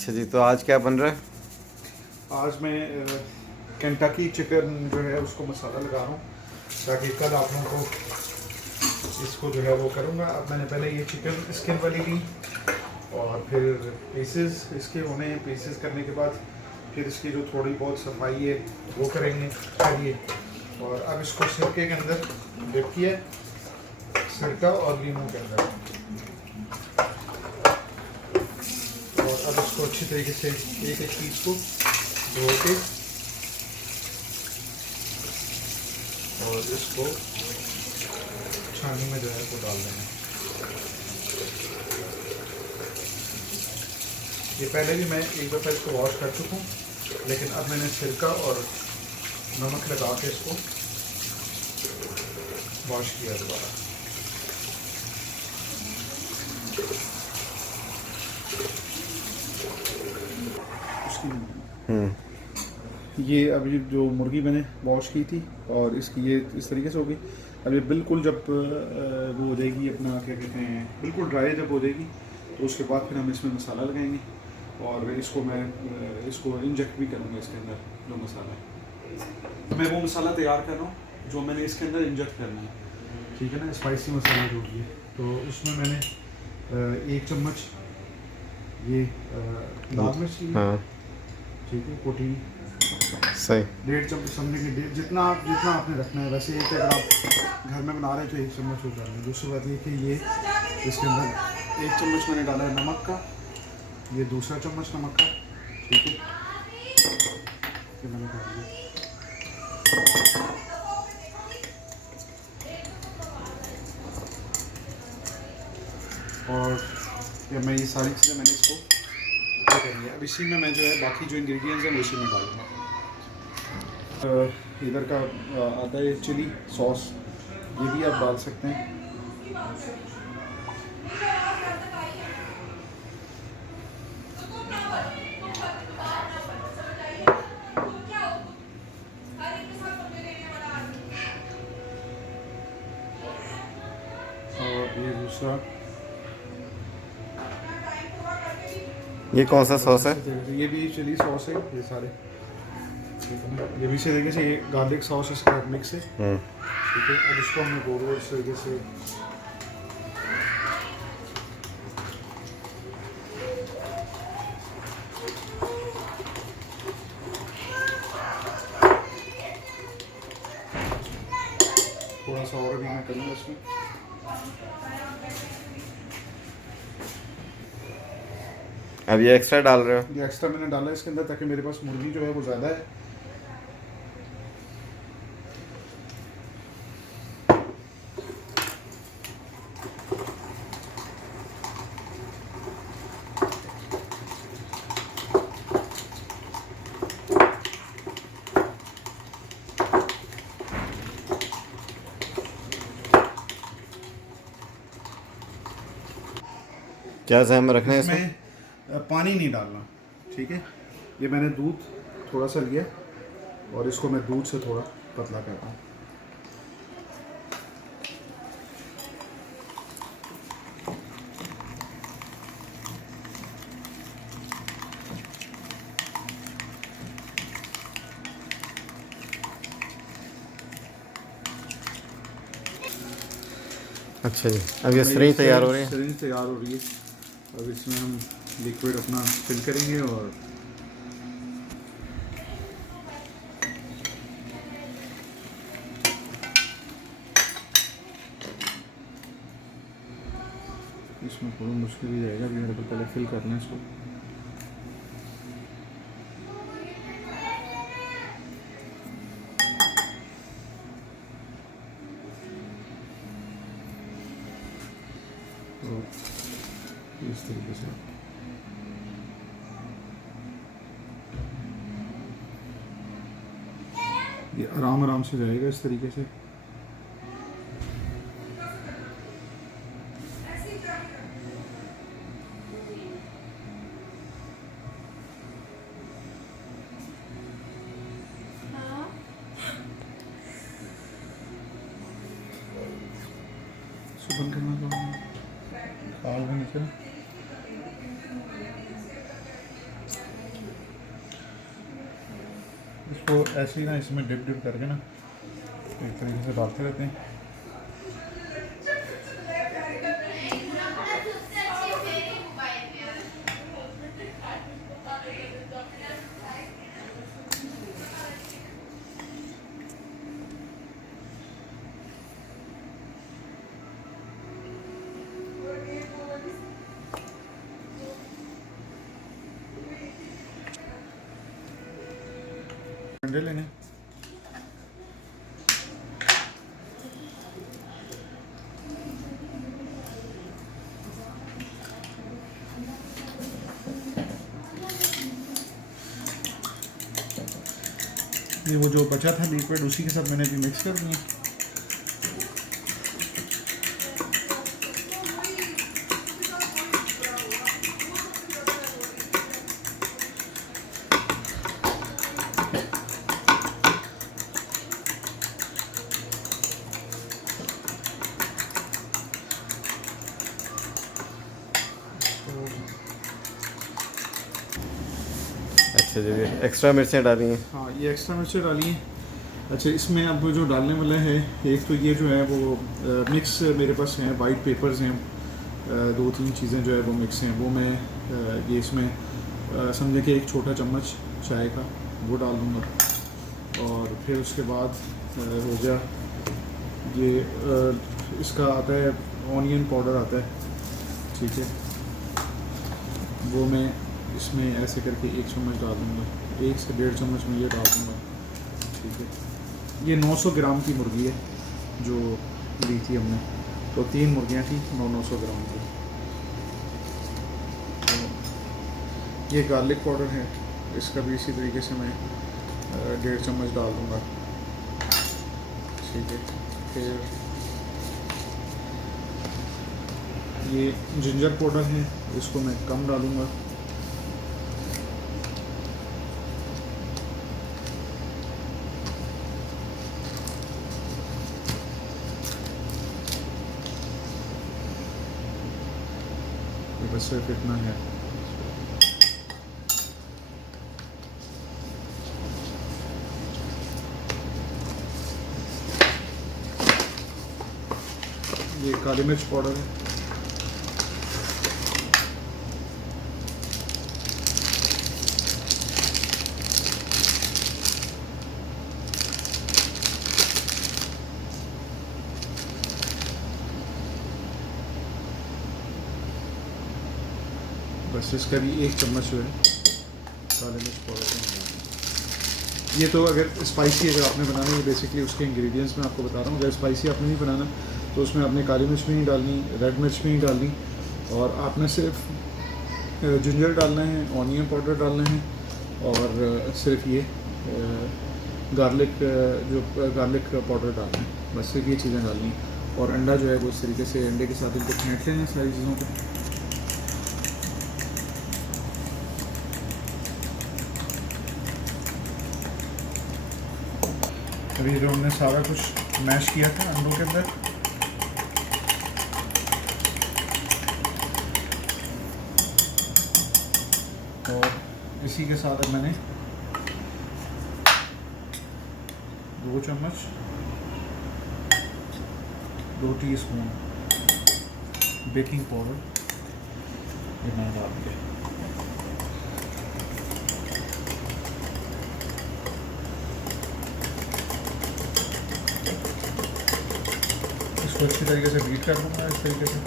अच्छा जी, तो आज क्या बन रहा है? आज मैं केंटकी चिकन जो है उसको मसाला लगा रहा हूँ ताकि कल आप लोगों को इसको जो है वो करूँगा। अब मैंने पहले ये चिकन स्किन वाली ली और फिर पीसेस इसके होने पीसेस करने के बाद फिर इसकी जो थोड़ी बहुत सफाई है वो करेंगे करिए। और अब इसको सिरके के अंदर डिप किया, सिरका और लीमू के अंदर, और अब इसको अच्छी तरीके से एक एक पीस को धो के और इसको छानी में जो है वो डाल देना। ये पहले भी मैं एक दफ़ा इसको वॉश कर चुका हूँ, लेकिन अब मैंने सिरका और नमक लगा के इसको वॉश किया दोबारा। ये अभी जो मुर्गी मैंने वॉश की थी और इसकी ये इस तरीके से हो गई। अब ये बिल्कुल जब वो हो जाएगी अपना क्या कहते हैं बिल्कुल ड्राई जब हो जाएगी तो उसके बाद फिर हम इसमें मसाला लगाएंगे और इसको मैं इसको इंजेक्ट भी करूँगा इसके अंदर जो मसाला है। मैं वो मसाला तैयार कर रहा हूँ जो मैंने इसके अंदर इंजेक्ट करना है, ठीक है ना, स्पाइसी मसाला जो भी है। तो उसमें मैंने 1 चम्मच ये लाल मिर्च ली, हाँ ठीक है, कोटी सही। 1.5 चम्मच समझेंगे, जितना आपने रखना है। वैसे एक अगर आप घर में बना रहे हैं तो 1 चम्मच हो जाएगा। दूसरी बात ये कि ये इसके अंदर 1 चम्मच मैंने डाला है नमक का, ये दूसरा चम्मच नमक का, ठीक है, ये मैंने डाल दिया। और ये मैं ये सारी चीज़ें मैंने इसको ये करनी है। अब इसी में मैं जो है बाकी जो इंग्रेडिएंट्स हैं वो इसी में डालूँगा। इधर का आता है चिली सॉस, ये भी आप डाल सकते हैं। और ये दूसरा, ये कौन सा सॉस है? ये भी चिली सॉस है। ये सारे ये भी इसी तरीके से ये गार्लिक सॉस इसका मिक्स है, ठीक है। अब इसको हमने गोल गोल इस तरीके से थोड़ा सा और भी मैं करूँगा इसमें। अब ये एक्स्ट्रा डाल रहे हो? ये एक्स्ट्रा मैंने डाला इसके अंदर ताकि मेरे पास मुर्गी जो है वो ज़्यादा है। क्या जहम रखना है इसमें? इसमें पानी नहीं डालना, ठीक है। ये मैंने दूध थोड़ा सा लिया और इसको मैं दूध से थोड़ा पतला कर रहा हूँ। अच्छा जी, अब ये सरिंज तैयार हो रही है। सरिंज तैयार हो रही है। अब इसमें हम लिक्विड अपना फिल करेंगे और इसमें थोड़ा मुश्किल ही रहेगा, मेरे को पहले फिल करना है इसको। तो इस तरीके से ये आराम आराम से जाएगा इस तरीके से। बंद करना तो खाल भी निकल। इसको ऐसे ही ना इसमें डिप करके ना एक तरीके से डालते रहते हैं। अंडे लेने ये वो जो बचा था लिक्विड उसी के साथ मैंने भी मिक्स कर दिया। अच्छा जी, एक्स्ट्रा मिर्चें डाली हैं। हाँ, ये एक्स्ट्रा मिर्ची डाली है। अच्छा, इसमें अब जो डालने वाला है, एक तो ये जो है वो मिक्स मेरे पास हैं, वाइट पेपर्स हैं, 2-3 चीज़ें जो है वो मिक्स हैं, वो मैं ये इसमें समझे कि एक छोटा चम्मच चाय का वो डाल दूँगा। और फिर उसके बाद हो गया ये इसका आता है ऑनियन पाउडर आता है, ठीक है, वो मैं इसमें ऐसे करके 1 चम्मच डाल दूँगा, 1 से 1.5 चम्मच में ये डाल दूँगा, ठीक है। ये 900 ग्राम की मुर्गी है जो ली थी हमने, तो 3 मुर्गियाँ थी 900 ग्राम की। तो ये गार्लिक पाउडर है, इसका भी इसी तरीके से मैं 1.5 चम्मच डाल दूँगा, ठीक है। फिर ये जिंजर पाउडर है, इसको मैं कम डालूँगा। बस सिर्फ इतना है। ये काली मिर्च पाउडर है, बस इसका भी 1 चम्मच जो है काली मिर्च पाउडर। ये तो अगर स्पाइसी अगर आपने बनाना है, बेसिकली उसके इंग्रेडिएंट्स मैं आपको बता रहा हूँ। अगर स्पाइसी आपने नहीं बनाना तो उसमें आपने काली मिर्च भी नहीं डालनी, रेड मिर्च भी नहीं डालनी, और आपने सिर्फ जिंजर डालना है, ऑनियन पाउडर डालना है, और सिर्फ ये गार्लिक पाउडर डालना है, बस सिर्फ ये चीज़ें डालनी। और अंडा जो है वो इस तरीके से अंडे के साथ इनको फेंट लेना सारी चीज़ों को। अभी जो हमने सारा कुछ मैश किया था अंडों के अंदर, और इसी के साथ अब मैंने 2 चम्मच 2 टीस्पून बेकिंग पाउडर ये मैंने डाल दिया। इसको अच्छी तरीके से बीट कर लूँगा इस तरीके से।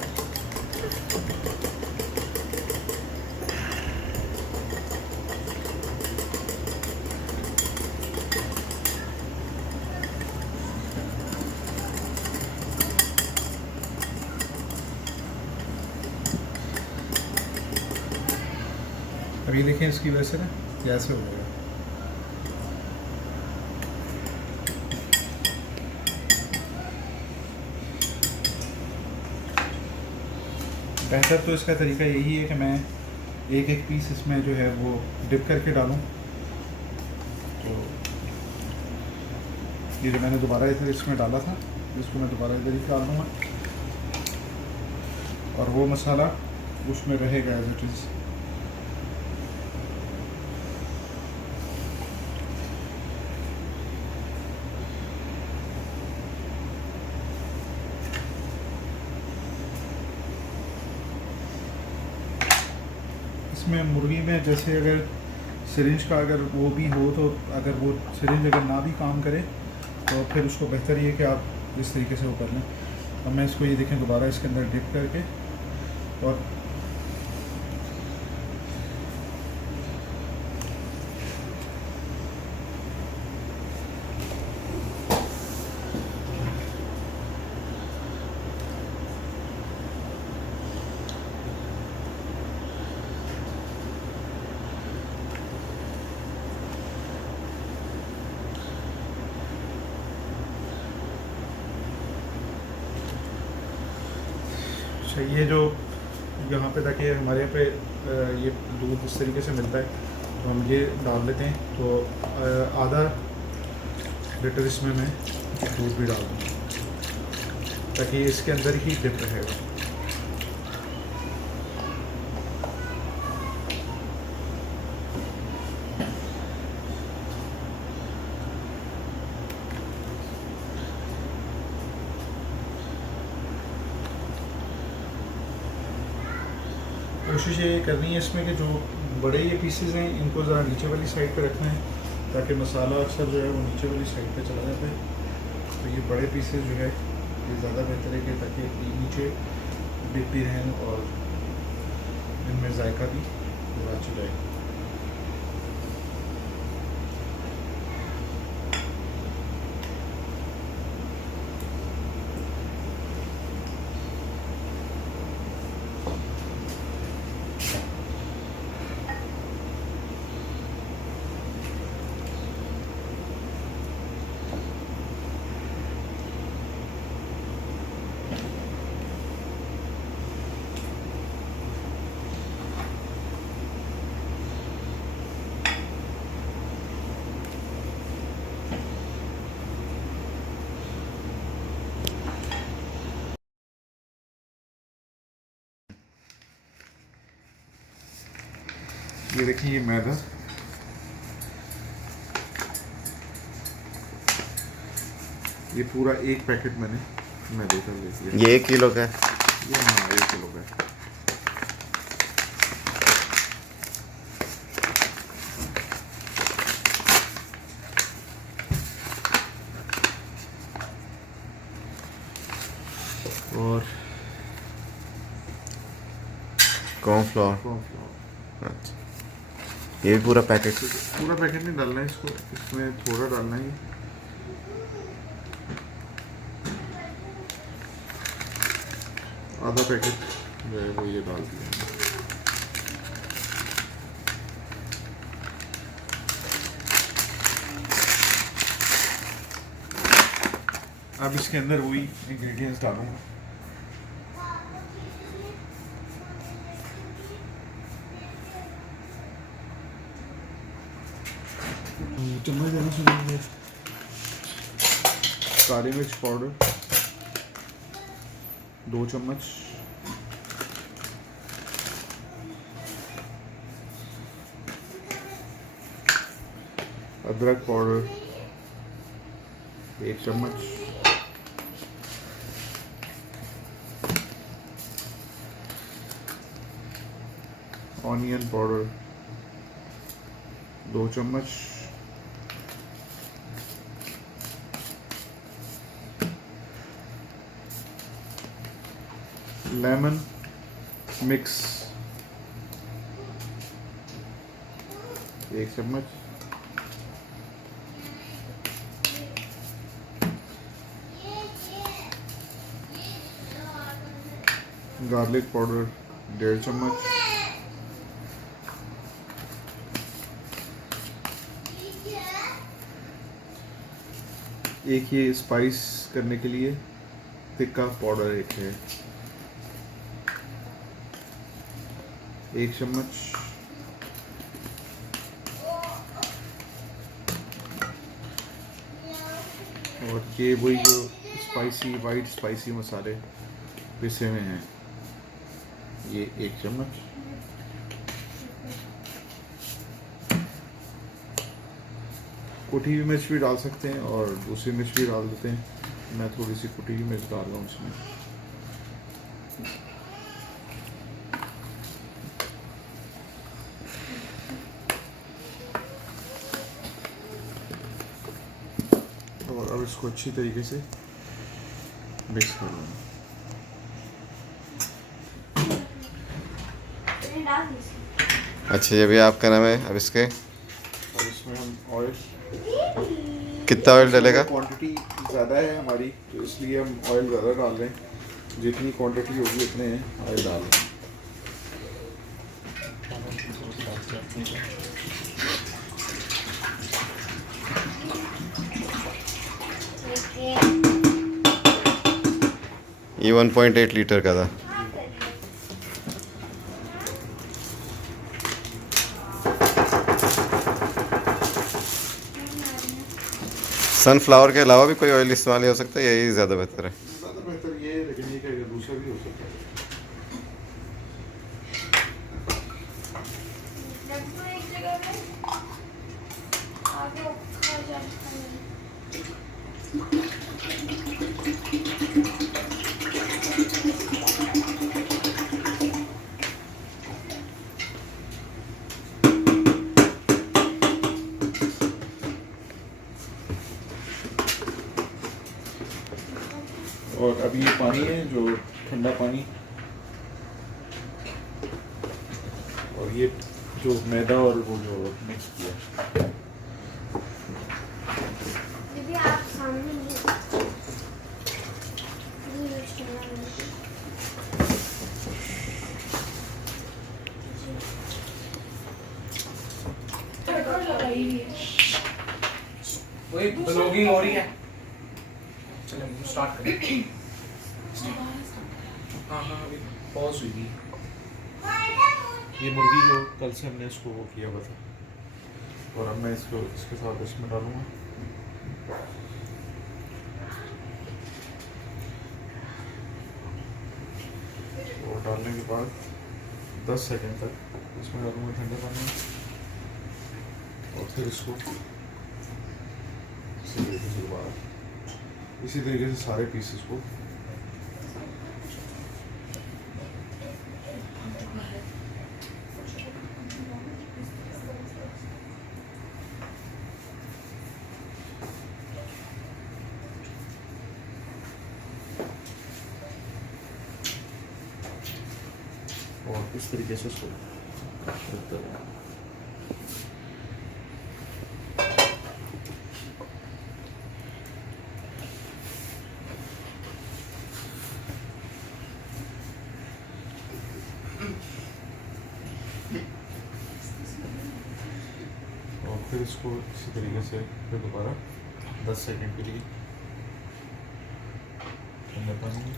अभी देखें इसकी वजह से ना कैसे हो गया। बेहतर तो इसका तरीका यही है कि मैं एक एक पीस इसमें जो है वो डिप करके डालूं। तो ये जो मैंने दोबारा इधर इसमें डाला था, इसको मैं दोबारा इधर ही डाल दूँगा, और वो मसाला उसमें रहेगा एज इट इज़। इसमें मुर्गी में जैसे अगर सिरिंज का अगर वो भी हो तो अगर वो सिरिंज अगर ना भी काम करे तो फिर उसको बेहतर ये है कि आप इस तरीके से वो कर लें। अब मैं इसको ये देखें दोबारा इसके अंदर डिप करके और अच्छा ये जो यहाँ पे ताकि हमारे यहाँ पे ये दूध इस तरीके से मिलता है तो हम ये डाल लेते हैं। तो आधा लीटर इसमें मैं दूध भी डाल दूँगा ताकि ये इसके अंदर ही डिप रहेगा। कोशिश ये करनी है इसमें कि जो बड़े ये पीसेस हैं इनको ज़रा नीचे वाली साइड पे रखना है ताकि मसाला अक्सर जो है वो नीचे वाली साइड पे चला जाता है। तो ये बड़े पीसेस जो है ये ज़्यादा बेहतर है कि ताकि नीचे डिप भी रहें और इनमें जायका भी पूरा अच्छा जाए। ये देखिए ये मैदा ये पूरा एक पैकेट मैंने मैदे का ले लिया। ये 1 किलो का है। ये हाँ 1 किलो का है। और कॉर्नफ्लोर। अच्छा, ये भी पूरा पैकेट? पूरा पैकेट नहीं डालना है इसको, इसमें थोड़ा डालना है। आधा पैकेट जो है वो ये डाल दिया। अब इसके अंदर वही इंग्रेडिएंट्स डालूंगा। चम्मच देना सुनिए। काली मिर्च पाउडर 2 चम्मच, अदरक पाउडर 1 चम्मच, ऑनियन पाउडर 2 चम्मच, लेमन मिक्स 1 चम्मच, गार्लिक पाउडर 1.5 चम्मच, एक ये स्पाइस करने के लिए तिक्का पाउडर एक है 1 चम्मच, और ये वही जो स्पाइसी वाइट स्पाइसी मसाले पिसे हुए हैं ये 1 चम्मच, कुटी हुई मिर्च भी डाल सकते हैं और दूसरी मिर्च भी डाल देते हैं। मैं थोड़ी सी कुटी हुई मिर्च डाल रहा हूँ इसमें। और अब इसको अच्छी तरीके से मिक्स कर लेना। अच्छा ये भी आपका नाम है। अब इसके और इसमें हम ऑयल, कितना ऑयल डलेगा? क्वांटिटी ज़्यादा है हमारी तो इसलिए हम ऑयल ज़्यादा डाल रहे हैं। जितनी क्वांटिटी होगी उतने ऑयल डाल रहे हैं। ये 1.8 लीटर का था। सनफ्लावर के अलावा भी कोई ऑयल इस्तेमाल हो सकता है, यही ज़्यादा बेहतर है? ज़्यादा बेहतर ये है, लेकिन ये क्या दूसरा भी हो सकता है। और अभी ये पानी है जो ठंडा पानी, और ये जो मैदा और वो जो मिक्स किया। आप सामने वही ब्लॉगिंग हो रही है। चलो स्टार्ट करें। हाँ अभी पॉज हुई थी। ये मुर्गी जो कल से हमने इसको वो किया हुआ था, और अब मैं इसको इसके साथ इसमें डालूंगा। और डालने के बाद 10 सेकंड तक इसमें डालूंगा ठंडे पानी में, और फिर इसको इसी तरीके से दोबारा इसी तरीके से सारे पीसेस को और इस तरीके से इसको रखते रहें। और फिर इसको इसी तरीके से फिर दोबारा 10 सेकंड के लिए ठंडे पानी में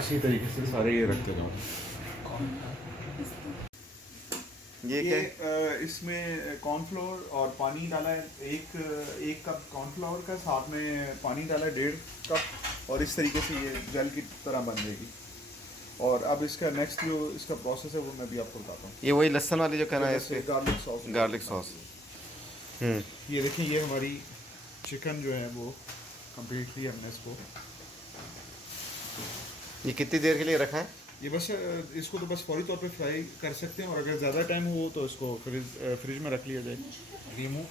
इसी तरीके से सारे ये रखते जाओ। ये ये क्या? इसमें कॉर्नफ्लोर और पानी डाला है, एक कप कॉर्नफ्लोर का, साथ में पानी डाला है 1.5 कप, और इस तरीके से ये जेल की तरह बन जाएगी। और अब इसका नेक्स्ट जो इसका प्रोसेस है वो मैं भी आपको बताता हूँ। ये वही लहसुन वाली जो कहना है इसके? Garlic sauce. Garlic sauce. ये देखिए, ये हमारी चिकन जो है वो कम्प्लीटली हमने इसको, ये कितनी देर के लिए रखा है? ये बस इसको तो बस फौरी तौर पे फ्राई कर सकते हैं, और अगर ज़्यादा टाइम हो तो इसको फ्रिज में रख लिया जाए। रिमूव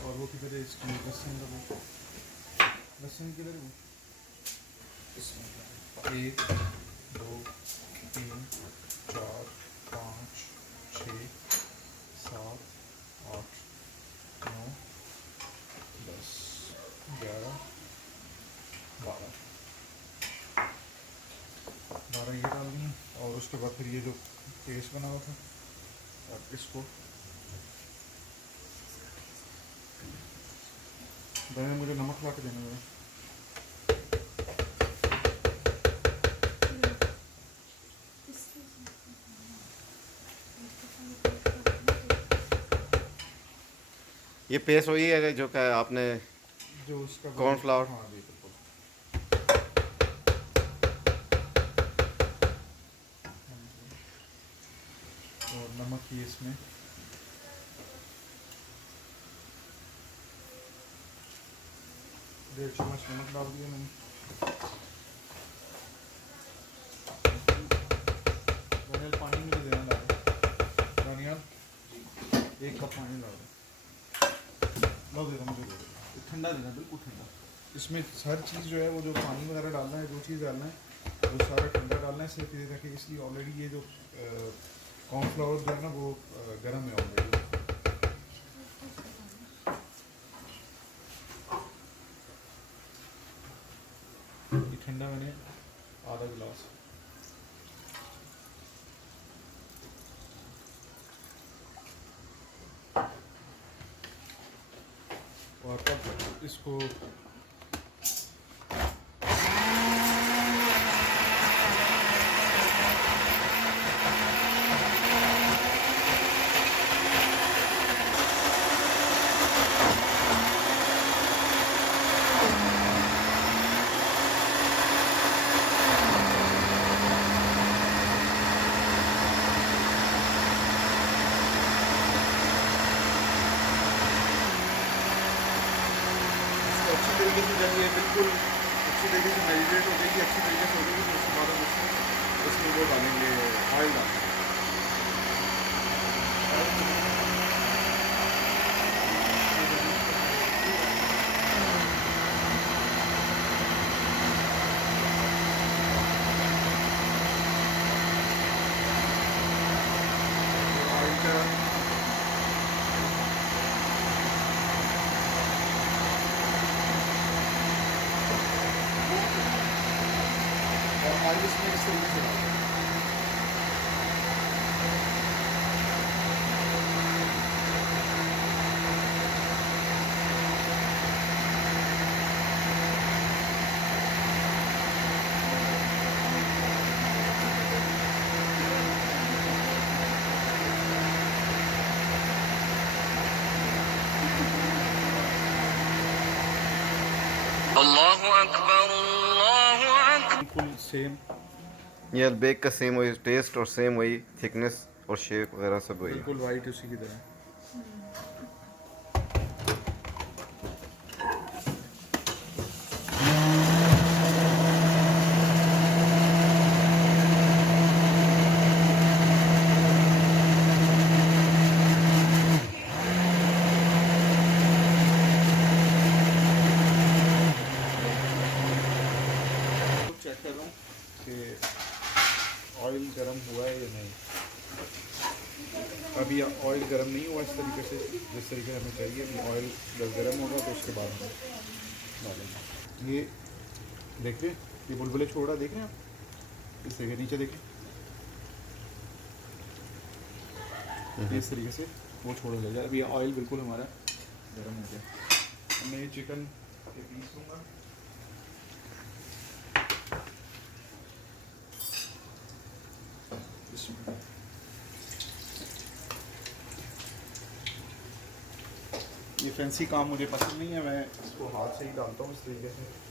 और वो किधर है इसकी लहसुन किधर है वो? 1 2 3 4 5 6 7 8 9 10 11 12 ये डाल दिए, और उसके बाद फिर ये जो पेस्ट बना हुआ था, और इसको मैंने मुझे नमक ला के देना जरा। ये पेस्ट वही है जो का आपने जो उसका कॉर्नफ्लावर। हाँ जी बिल्कुल। और नमक ही इसमें 1.5 चम्मच नमक डाल दिया मैंने। दानियाल पानी मुझे देना डाल। दानियाल 1 कप पानी डाल दो। लो दे दो मुझे, दे दो। ठंडा देना, बिल्कुल ठंडा। इसमें हर चीज़ जो है वो जो पानी वगैरह डालना है, जो चीज़ डालना है वो सारा ठंडा डालना है, सिर्फ ये ताकि इसलिए ऑलरेडी ये जो कॉर्नफ्लावर जो है ना वो गर्म है ऑलरेडी। ये ठंडा मैंने आधा गिलास। और तब इसको अच्छी तरीके से जब ये बिल्कुल अच्छी तरीके से मैरिनेट हो जाएगी, अच्छी तरीके से हो जाएगी, तो उसके बाद हम इसमें वो डालेंगे, ऑयल डालेंगे। ऑयल का ऑयल इसमें इस तरीके से डालें। अल्लाहु अकबर अल्लाहु अकबर। बिल्कुल सेम। ये अल्बेक का सेम वही टेस्ट और सेम वही थिकनेस और शेप वगैरह सब वही है। बिल्कुल वाइट उसी की तरह। चेक कर रहा हूँ कि ऑयल गर्म हुआ है या नहीं। अभी ऑयल गर्म नहीं हुआ इस तरीके से, जिस तरीके हमें चाहिए। अभी ऑयल जब गर्म होगा तो उसके बाद हम डालेंगे। ये देख रहे हैं, ये बुलबुले छोड़ रहा, देख रहे हैं आप? इस तरीके नीचे देखें, इस तरीके से वो छोड़ ले जाए। अभी ऑयल बिल्कुल हमारा गर्म हो गया। मैं ये चिकन के पीस लूँगा। ये फैंसी काम मुझे पसंद नहीं है, मैं इसको हाथ से ही डालता हूँ इस तरीके से।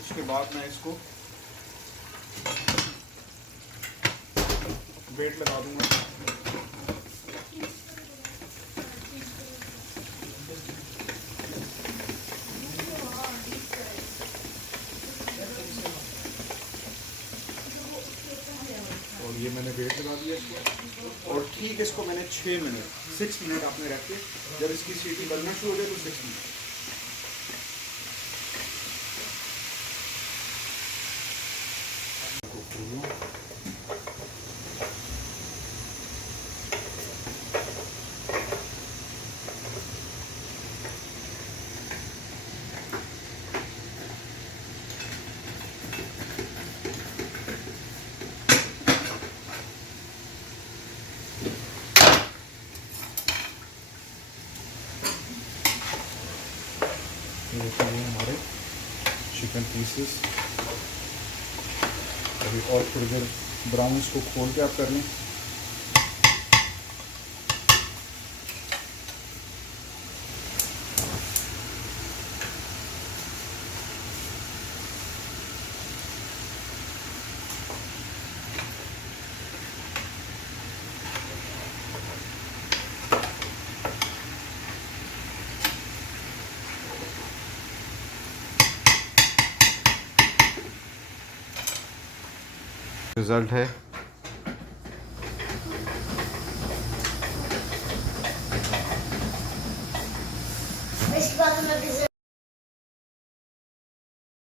उसके बाद मैं इसको वेट लगा दूंगा। और ये मैंने वेट लगा दिया इसको और ठीक इसको मैंने 6 मिनट 6 मिनट आपने रख के जब इसकी सीटी बनना शुरू हो जाए तो 6 मिनट। ये देखिए हमारे चिकन पीसेस अभी और थोड़ी देर ब्राउन्स को खोल के आप कर लें। रिज़ल्ट है